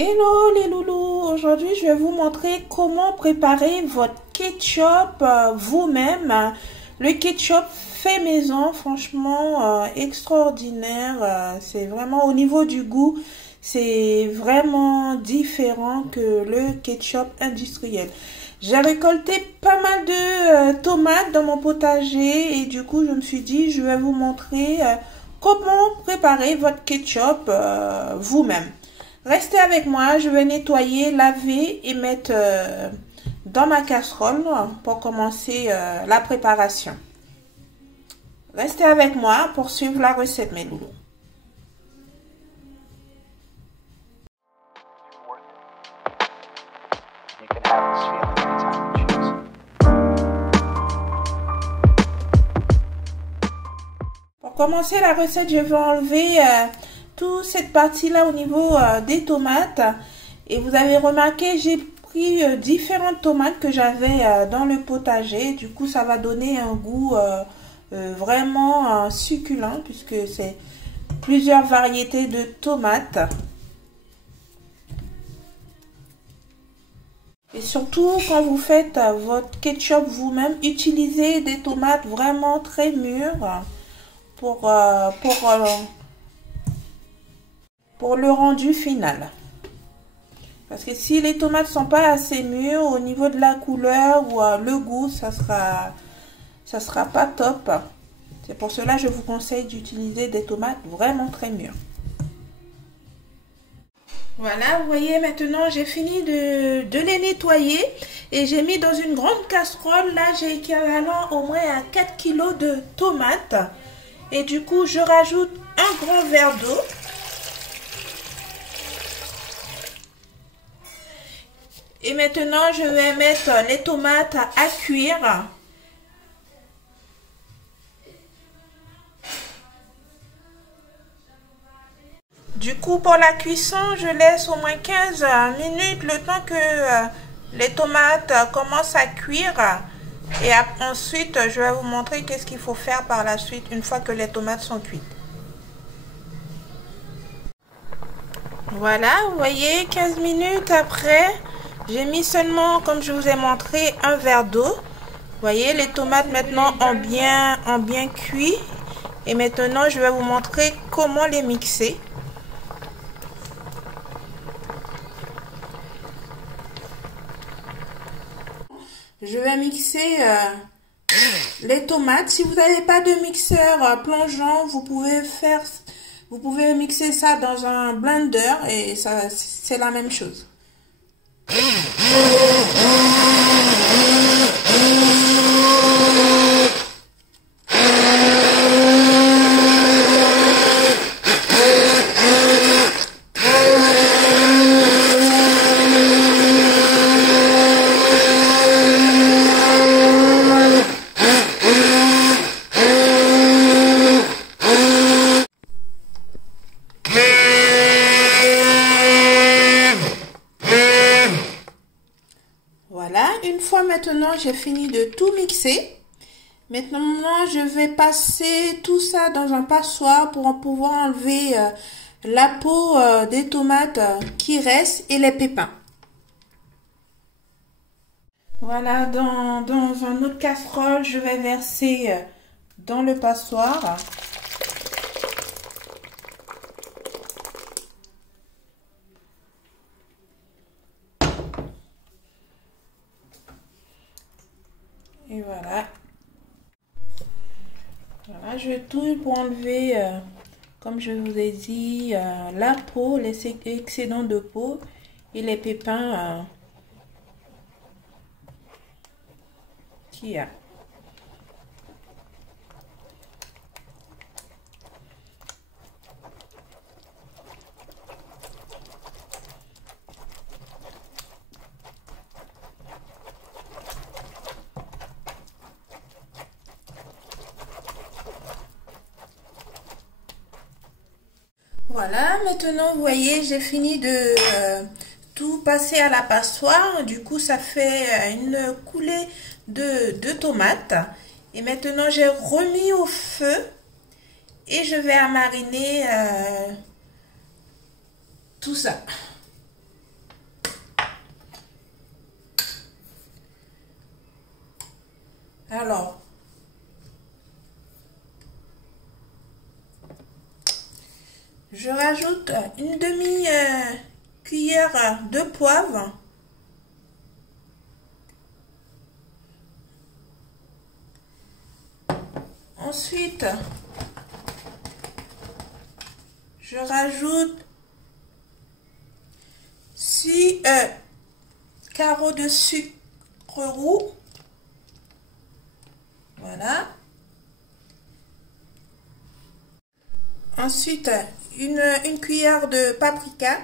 Hello les loulous, aujourd'hui je vais vous montrer comment préparer votre ketchup vous-même. Le ketchup fait maison, franchement extraordinaire, c'est vraiment au niveau du goût, c'est vraiment différent que le ketchup industriel. J'ai récolté pas mal de tomates dans mon potager et du coup je me suis dit je vais vous montrer comment préparer votre ketchup vous-même. Restez avec moi, je vais nettoyer, laver et mettre dans ma casserole pour commencer la préparation. Restez avec moi pour suivre la recette, mes loulous. Pour commencer la recette, je vais enlever toute cette partie-là au niveau des tomates. Et vous avez remarqué, j'ai pris différentes tomates que j'avais dans le potager. Du coup, ça va donner un goût vraiment succulent puisque c'est plusieurs variétés de tomates. Et surtout, quand vous faites votre ketchup vous-même, utilisez des tomates vraiment très mûres pour le rendu final. Parce que si les tomates sont pas assez mûres au niveau de la couleur ou le goût, ça sera pas top. C'est pour cela que je vous conseille d'utiliser des tomates vraiment très mûres. Voilà, vous voyez, maintenant j'ai fini de les nettoyer et j'ai mis dans une grande casserole. Là, j'ai équivalent au moins à 4 kg de tomates. Et du coup, je rajoute un grand verre d'eau. Et maintenant, je vais mettre les tomates à cuire. Du coup, pour la cuisson, je laisse au moins 15 minutes le temps que les tomates commencent à cuire. Et ensuite, je vais vous montrer qu'est-ce qu'il faut faire par la suite une fois que les tomates sont cuites. Voilà, vous voyez, 15 minutes après, j'ai mis seulement, comme je vous ai montré, un verre d'eau. Vous voyez, les tomates maintenant ont bien cuit. Et maintenant, je vais vous montrer comment les mixer. Je vais mixer les tomates. Si vous n'avez pas de mixeur plongeant, vous pouvez mixer ça dans un blender et ça c'est la même chose. Voilà, une fois maintenant j'ai fini de tout mixer. Maintenant je vais passer tout ça dans un passoire pour pouvoir enlever la peau des tomates qui restent et les pépins. Voilà, dans une autre casserole, je vais verser dans le passoire. Et voilà. Voilà, je touille pour enlever, comme je vous ai dit, la peau, les excédents de peau et les pépins qu'il y a. Voilà, maintenant vous voyez, j'ai fini de tout passer à la passoire. Du coup, ça fait une coulée de tomates. Et maintenant, j'ai remis au feu et je vais mariner tout ça. Alors, je rajoute une demi-cuillère de poivre. Ensuite, je rajoute 6 carreaux de sucre roux. Voilà. Ensuite, une cuillère de paprika.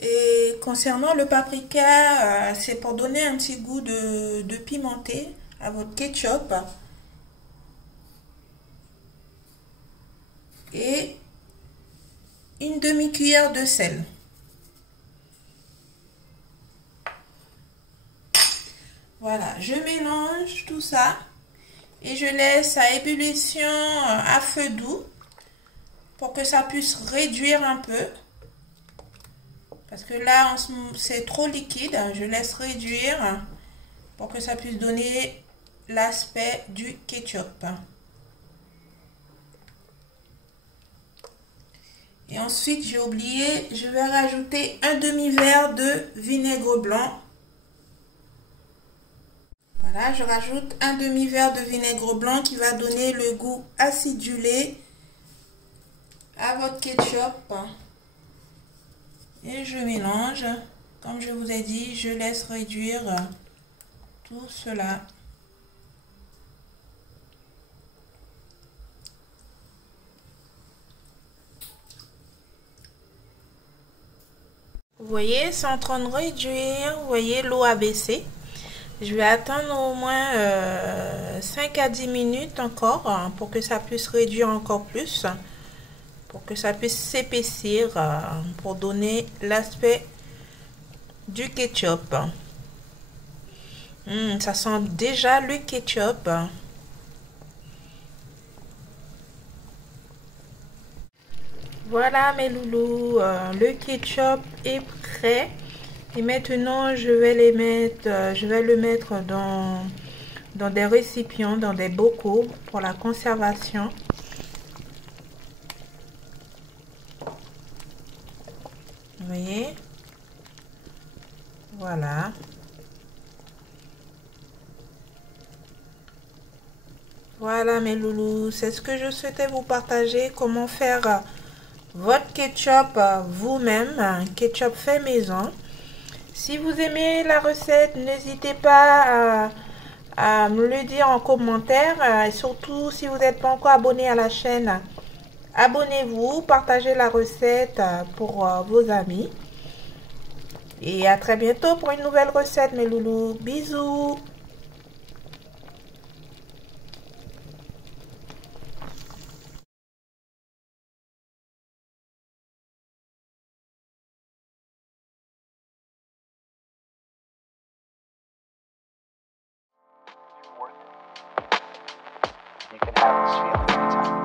Et concernant le paprika, c'est pour donner un petit goût de pimenté à votre ketchup. Et une demi-cuillère de sel. Voilà, je mélange tout ça et je laisse à ébullition à feu doux pour que ça puisse réduire un peu. Parce que là, c'est trop liquide. Je laisse réduire pour que ça puisse donner l'aspect du ketchup. Et ensuite, j'ai oublié, je vais rajouter un demi-verre de vinaigre blanc. Voilà, je rajoute un demi-verre de vinaigre blanc qui va donner le goût acidulé à votre ketchup. Et je mélange. Comme je vous ai dit, je laisse réduire tout cela. Vous voyez, c'est en train de réduire. Vous voyez, l'eau a baissé. Je vais attendre au moins 5 à 10 minutes encore pour que ça puisse réduire encore plus. Pour que ça puisse s'épaissir pour donner l'aspect du ketchup. Ça sent déjà le ketchup. Voilà mes loulous, le ketchup est prêt. Et maintenant, je vais le mettre dans des récipients, dans des bocaux pour la conservation. Vous voyez? Voilà. Voilà mes loulous, c'est ce que je souhaitais vous partager, comment faire votre ketchup vous-même, un ketchup fait maison. Si vous aimez la recette, n'hésitez pas à me le dire en commentaire. Et surtout, si vous n'êtes pas encore abonné à la chaîne, abonnez-vous, partagez la recette pour vos amis. Et à très bientôt pour une nouvelle recette, mes loulous. Bisous! You can have this feeling anytime.